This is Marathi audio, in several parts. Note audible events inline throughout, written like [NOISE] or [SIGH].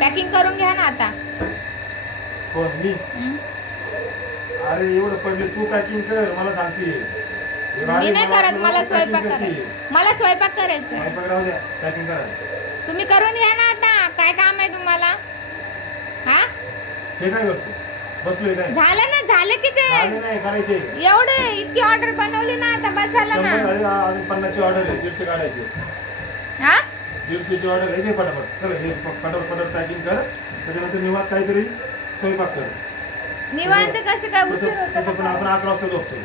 पॅकिंग करून घ्या ना आता. मी हं? अरे एवढं पडले तू पॅकिंग कर मला सांगते. मी नाही करत मला स्वयंपाक करायचा. मला स्वयंपाक करायचा. पॅकिंग करा. तुम्ही करून घ्या ना आता. काय काम आहे तुम्हाला? हा? हे काय करतो? बसलोय काय? झालं ना झालं की ते नाही करायचे. एवढे इतकी ऑर्डर बनवली ना आता बस झालं शंभर ना. अजून पन्नासची ऑर्डर आहे दीडशे काढायचे हा? दीडशेची ऑर्डर आहे ते पटापट. चल हे प- पटापट पटापट पॅकिंग कर. त्याच्यानंतर निवांत काहीतरी स्वयंपाक कर. निवांत कसे काय उशीर तसं तसं पण आपण अकरा वाजता झोपतो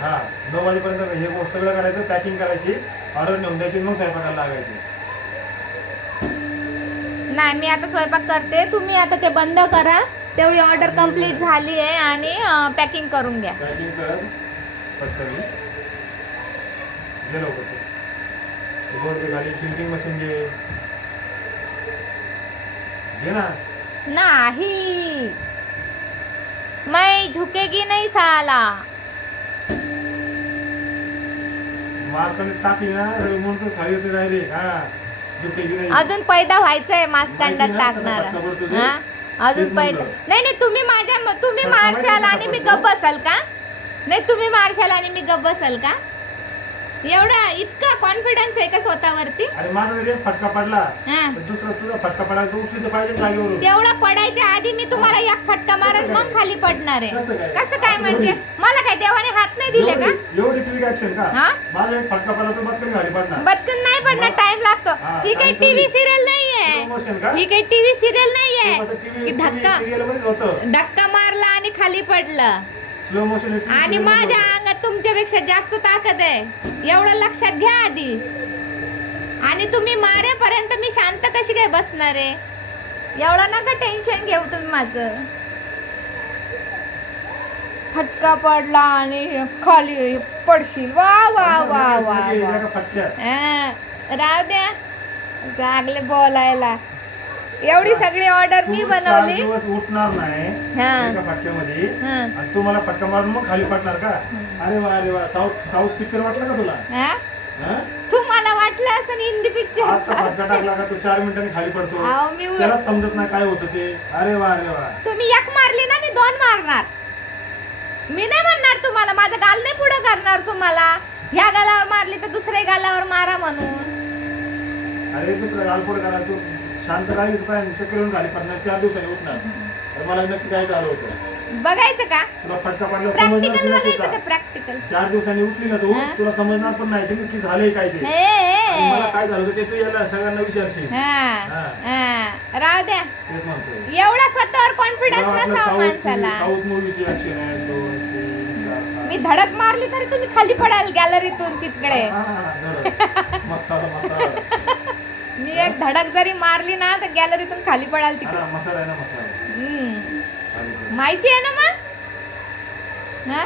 हा नऊ वाजेपर्यंत हे सगळं करायचं पॅकिंग करायची ऑर्डर नेऊन द्यायची मग स्वयंपाकाला लागायचं. नाही मी आता स्वयंपाक करते. तुम्ही आता ते बंद करा. तेवढी ऑर्डर कंप्लीट झाली आहे आणि पॅकिंग करून घ्या. पॅकिंग कर. पटकन. घे लवकर बोर्ड पे खाली चिंटिंग मशीन घे. घे ना. नाही. मैं झुकेगी नहीं साला. मास्क टाकली ना सगळं म्हणतो खाली होते राहिले हा. अजून पैदा व्हायचंय मास्क माहिती अंडात ना, टाकणार? हा अजून पैदा. नाही नाही तुम्ही माझ्या तुम्ही मारशाल आणि मी? गप्प बसाल का नाही तुम्ही मारशाल आणि मी गप्प बसाल का एवढा इतका कॉन्फिडन्स आहे का स्वतःवरती? अरे माझा जरी एक फटका पडला. हा. तर दुसरा तुझा फटका पडायला तू उठली तर पाहिजे जागेवरून. तेवढा पडायच्या आधी मी तुम्हाला एक फटका कसं मग? खाली पडणार आहे. कसं काय? कसं काय असं म्हणजे. मला काय देवाने हात नाही दिले का? एवढी- एवढी क्विक ऍक्शन का? हा? माझा एक फटका पडला तर बदकन खाली पडणार. बटकन नाही पडणार टाइम लागतो. हा, ही काही टीव्ही. सिरियल Slow नाहीये. Motion का? ही काही टीव्ही सिरियल नाहीये. की धक्का सिरियल मध्येच होतं. धक्का मारला आणि खाली पडलं. स्लो मोशन आणि माझ्या तुमच्यापेक्षा जास्त ताकद आहे. एवढं लक्षात घ्या आधी. आणि तुम्ही मारेपर्यंत मी शांत कशी काय बसणार आहे? एवढं नका टेन्शन घेऊ तुम्ही माझं. फटका पडला आणि खाली पडशील. वा वा वा वा वा. हा, राहू द्या. जागले बोलायला. एवढी सगळी ऑर्डर मी बनवली. दिवस उठणार नाही हा. एका फटक्यामध्ये. आणि तू मला फटका मारून मग खाली पडणार का. अरे वा अरे वा. साऊथ साऊथ पिक्चर वाटला का तुला? हा? तुम्हाला वाटलं असं हिंदी आजचा पिक्चर फटका टाकला का? तू चार मिनिटांनी खाली पडतो. अहो मी समजत नाही काय होतं ते. अरे वा अरे वा. तुम्ही एक मारली ना मी दोन मारणार. मी नाही म्हणणार तुम्हाला माझं गाल नाही पुढं करणार तुम्हाला. ह्या गालावर मारली तर दुसऱ्या गालावर मारा म्हणून. अरे दुसरं गालपोड करा तू. शांत राहील चक्कर येऊन खाली पडणार चार दिवसांनी उठणार. तर मला नक्की काय झालं होतं? बघायचं का? तुला फटका पडला समजणार प्रॅक्टिकल सुद्धा बघायचं का? सुद्धा. प्रॅक्टिकल चार दिवसांनी उठली ना तू? हा? तुला समजणार पण नाही ते नक्की झालंय काय ते? आणि मला काय झालं होतं ते तू याला सगळ्यांना विचारशील. राहू द्या. तेच म्हणतोय. एवढा स्वतःवर कॉन्फिडन्स नसावा साऊथ माणसाला. साऊथ मूवीची ऍक्शन आहे. दोन तीन चार मी धडक मारली तरी तुम्ही खाली पडाल गॅलरीतून तिकडे हा, हा, हा, धडक. मसाला मसाला. [LAUGHS] मी एक धडक जरी मारली ना तर गॅलरीतून खाली पडाल तिकडे. हम्म. माहिती आहे ना मग? हा?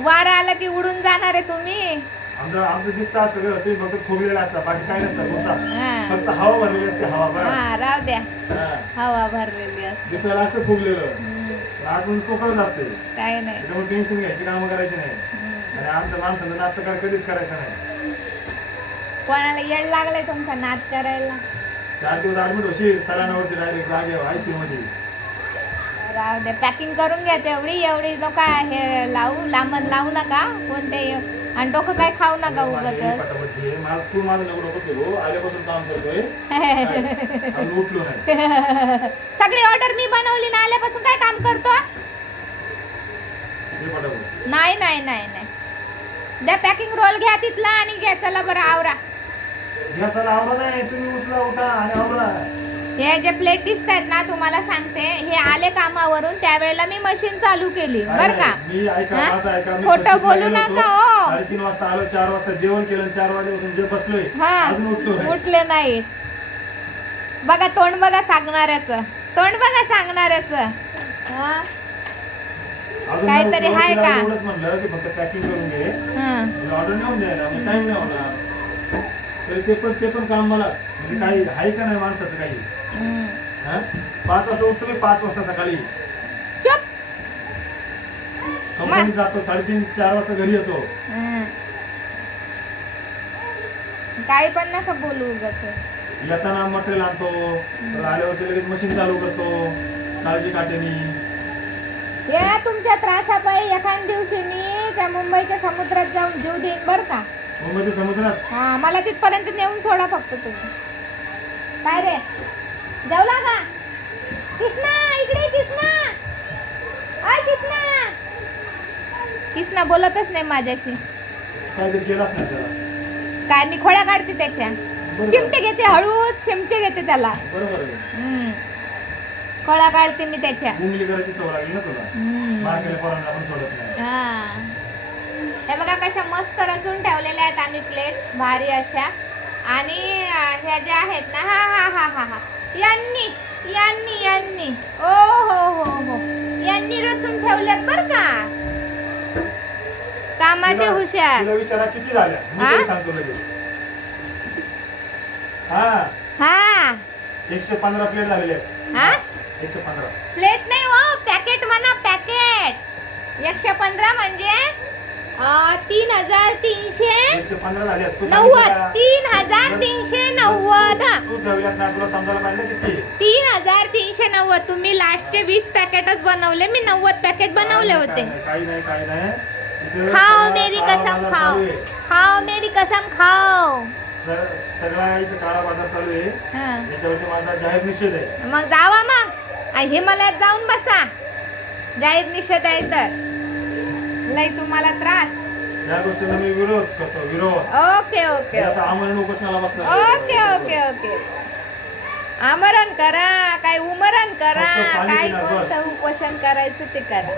वारा आला की उडून जाणार आहे तुम्ही. आमचं आमचं दिसतं असं ग तुम्ही फक्त फुगलेलं असतं बाकी काय नसतं भुसा हा. फक्त हवा भरलेली असते हवा बस. हा राहू द्या. हा. हवा भरलेली असते. दिसायला असतं फुगलेलं. आतून पोकळच असते. काय नाही. त्याच्यामुळे टेन्शन घ्यायची कामं करायची नाही. आणि आमच्या माणसाचं नाटक कधीच करायचं नाही. कोणाला येड लागलाय तुमचा नाद करायला चार दिवस ऍडमिट होशील सरांवरती डायरेक्ट जागेवर आयसीयू मध्ये राहू द्या पॅकिंग करून घ्या तेवढी एवढी लोक हे लावू लांबन लावू नका कोणते आणि डोकं काय खाऊ नका उगत पटापट घे. मला तू माझं नको फिरू. आल्यापासून काम करतोय? [LAUGHS] अजून उठलो नाही सगळी ऑर्डर मी बनवली ना आल्यापासून काय काम करतो घे पटापट नाही नाही नाही नाही द्या पॅकिंग रोल घ्या तिथला आणि घ्या चला बरं आवरा घ्या चला आवरा नाही तुम्ही उचला उठा आणि आवरा हे जे प्लेट दिसत आहेत ना तुम्हाला सांगते हे आले कामावरून त्यावेळेला मी मशीन चालू केली बर का नाही, मी ऐका हा? माझं ऐका मी खोटं बोलू गेलो होतो. नका, हो. साडेतीन वाजता आलो चार वाजता जेवण केलं आणि चार वाजेपासून जे बसलोय हा अजून उठलो नाही उठले नाही बघा तोंड बघा सांगणाऱ्याच तोंड बघा सांगणाऱ्याच हा अजून काहीतरी. आहे तिला का? एवढंच म्हणलं की फक्त पॅकिंग करून घे हा. ऑर्डर नेऊन द्यायला म्हणजे टाइम नाही होणार तरी ते पण ते पण काम मला म्हणजे काही आहे का नाही माणसाचं काही? हम्म. हा? पाच वाजता उठतो मी पाच वाजता सकाळी. चुप. कंपनीत जातो साडेतीन चार वाजता घरी येतो. काही पण नका बोलू उगाच. येताना मटेरियल आणतो तर आल्यावरती लगेच मशीन चालू करतो काळजी काटेनी या तुमच्या त्रासापायी एखाद दिवशी मी त्या मुंबईच्या समुद्रात जाऊन जीव देईन बर का. मुंबईच्या समुद्रात? हा मला तिथपर्यंत नेऊन सोडा फक्त तुम्ही. काय रे? जेवला का किसना इकडे किसना. आय किसना. किसना बोलतच नाही माझ्याशी. काहीतरी केलाच नाही त्याला. काय मी खोड्या काढते त्याच्या. चिमटे घेते हळूच चिमटे घेते त्याला. बरोबर आहे. हम्म. खोळ्या काढते मी त्याच्या. गुंगली करायची सवय लागली ना तुला. हम्म. बारकेल्या पोरांना आपण सोडत नाही. हा. हे बघा कशा मस्त रचून ठेवलेल्या आहेत आम्ही प्लेट भारी अशा. आणि ह्या ज्या आहेत ना हा हा हा हा हा. यांनी यांनी यांनी. ओ हो हो हो. यांनी रचून ठेवल्यात बर का. कामाचे हुशार. तिला विचारा किती झाल्या? मी हा? हा. एकशे पंधरा प्लेट झालेले आहेत. हा? एकशे पंधरा. प्लेट नाही हो पॅकेट म्हणा पॅकेट एकशे पंधरा म्हणजे तीन हजार तीनशे नव्वद. तीन हजार जर- तीनशे नव्वद. हा. तीन हजार तीनशे नव्वद. तुम्ही लास्टचे वीस पॅकेटच बनवले. मी नव्वद पॅकेट बनवले होते. नाही, काही नाही काही नाही. इथं खाओ मेरी कसम खाओ. खाओ मेरी कसम खाओ. हं. मग जावा मग. आ, हिमालयात जाऊन बसा. जाहीर निषेध आहे तर. लय तुम्हाला त्रास. या गोष्टीला मी विरोध करतो विरोध. ओके ओके आता आमरण उपोषणाला बसणार ओके ओके ओके. आमरण करा काय उमरण करा फक्त पाणी काय पिणार, बस. कोणतं उपोषण करायचं ते करा.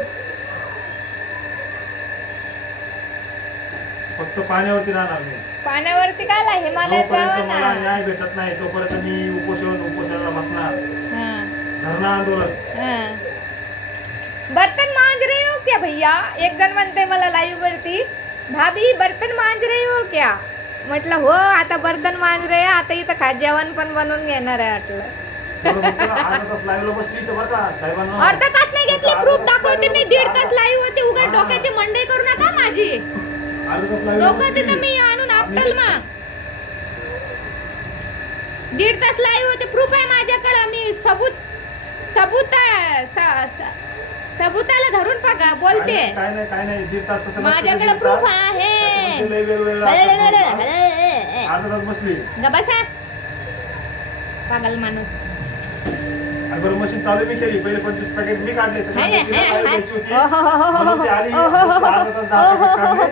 फक्त पाण्यावरती राहणार मी. पाण्यावरती काला हिमालयात जावा जोपर्यंत मला ना न्याय भेटत नाही तोपर्यंत मी उपोषण उपोषणाला बसणार. हाँ, धरणं आंदोलन. हाँ. बर्तन मांज रहे हो क्या भैया? एक जण म्हणते मला लाईव्ह वरती भाभी बर्तन मांज रहे हो क्या? म्हटलं हो आता बर्तन मांज रहे आता इथं खा जेवण पण बनवून घेणार आहे वाटलं. अर्धा तास नाही घेतले प्रूफ दाखवते मी दीड. तास लाईव्ह होते उघड. डोक्याची मंडई करू नका माझी. डोकं. तिथं मी आणून आपटल मग. दीड तास लाईव्ह होते प्रूफ आहे माझ्याकडं. मी सबूत सबूत स- सबूताला धरून बघा बोलते. काय नाही, काय नाही काय नाही दीड तास तसं नसतं ते माझ्याकडे प्रूफ. आहे. अर्धा तास बसली. ग बसा. पागल माणूस. बरं मशीन चालू मी केली. पहिले पंचवीस पॅकेट मी काढले. हो हो हो.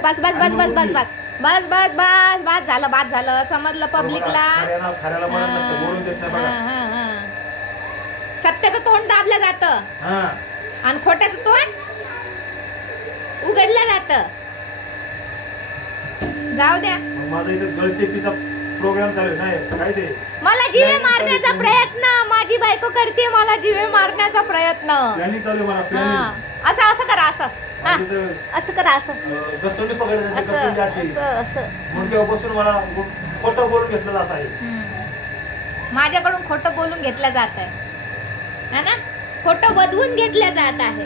बस बस बस बस बस. बस. बस बस बस बस. झालं बस झालं. समजलं पब्लिकला सत्याचं तोंड दाबलं जातं. आणि खोट्याचं तोंड उघडलं जातं. जाऊ द्या. मग माझा इथं गळचेपीचा प्रोग्राम चालू आहे. नाही काय ते? मला जीवे मारण्याचा. प्रयत्न माझी बायको करते मला जीवे मारण्याचा प्रयत्न. प्लॅनिंग चालू आहे मला हा. असं असं करा असं. हा असं करा असं. अं, गचोंडी पकडली जाते असं गचोंडी अशी. असं असं. म्हणून तेव्हा बसून मला गो- खोटं बोलून घेतलं जात आहे. माझ्याकडून खोटं बोलून घेतलं जात आहे. है ना? खोटं वधवून घेतलं जात आहे.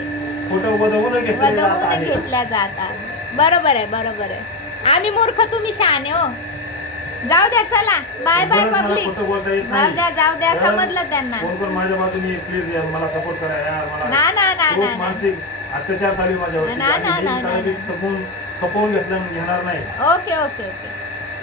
खोटं वधवून घेतलं जात वधवून आहे. घेतल्या जात आहे. बरोबर आहे बरोबर आहे. आम्ही मूर्ख तुम्ही शहाणे हो. जाऊ द्या चला. बाय बाय मला पब्लिक खोटं बोलता येत जाऊ नाही. द्या जाऊ द्या समजलं त्यांना. कोण कोण माझ्या बाजूने प्लीज यार मला सपोर्ट करा यार मला ना ना ना खूप ना ना. मानसिक अत्याचार चालू आहे माझ्यावर ना, ना, ना, ना, ना. खपवून घेतलं घेणार नाही. Okay okay okay.